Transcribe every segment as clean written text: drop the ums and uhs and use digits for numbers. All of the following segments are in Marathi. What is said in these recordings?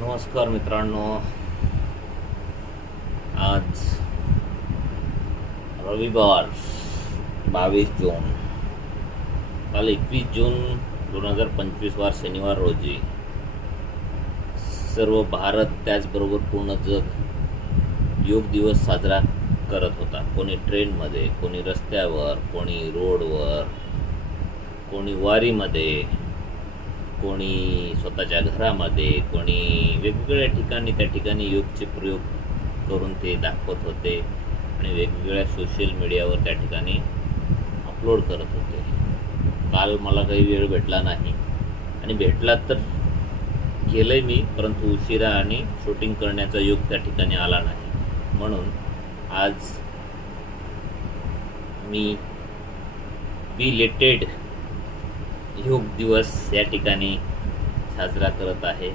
नमस्कार मित्रांनो, आज रविवार 22 जून, काल 21 जून 2025 वार शनिवार रोजी सर्व भारत त्याचबरोबर पूर्ण जग योग दिवस साजरा करत होता. कोणी ट्रेनमध्ये, कोणी रस्त्यावर, कोणी रोडवर, कोणी वारीमध्ये, कोणी स्वतःच्या घरामध्ये, कोणी वेगवेगळ्या ठिकाणी त्या ठिकाणी योगचे प्रयोग करून ते दाखवत होते आणि वेगवेगळ्या सोशल मीडियावर त्या ठिकाणी अपलोड करत होते. काल मला काही वेळ भेटला नाही आणि भेटला तर केलं मी, परंतु उशिरा आणि शूटिंग करण्याचा योग त्या ठिकाणी आला नाही. म्हणून आज मी बिलेटेड योग दिवस या ठिकाणी साजरा करत आहे.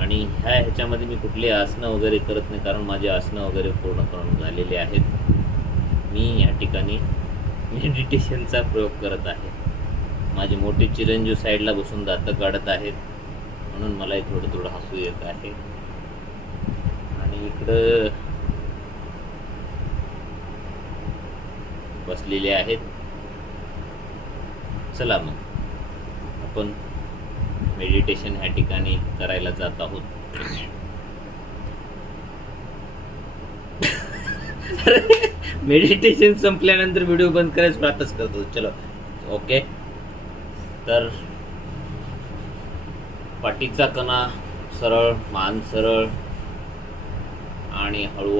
आणि ह्याच्यामध्ये मी कुठली आसनं वगैरे करत नाही, कारण माझे आसनं वगैरे पूर्ण करून झालेले आहेत. मी या ठिकाणी मेडिटेशनचा प्रयोग करत आहे. माझे मोठे चिरंजीव साईडला बसून दातं काढत आहेत, म्हणून मलाही थोडं थोडं हसू येत आहे. आणि इकडं बसलेले आहेत. चला मग आपण मेडिटेशन ह्या ठिकाणी करायला जात आहोत. मेडिटेशन संपल्यानंतर व्हिडिओ बंद करायचं प्रातच करतो. चलो ओके. तर पाठीचा कणा सरळ, मान सरळ आणि हळू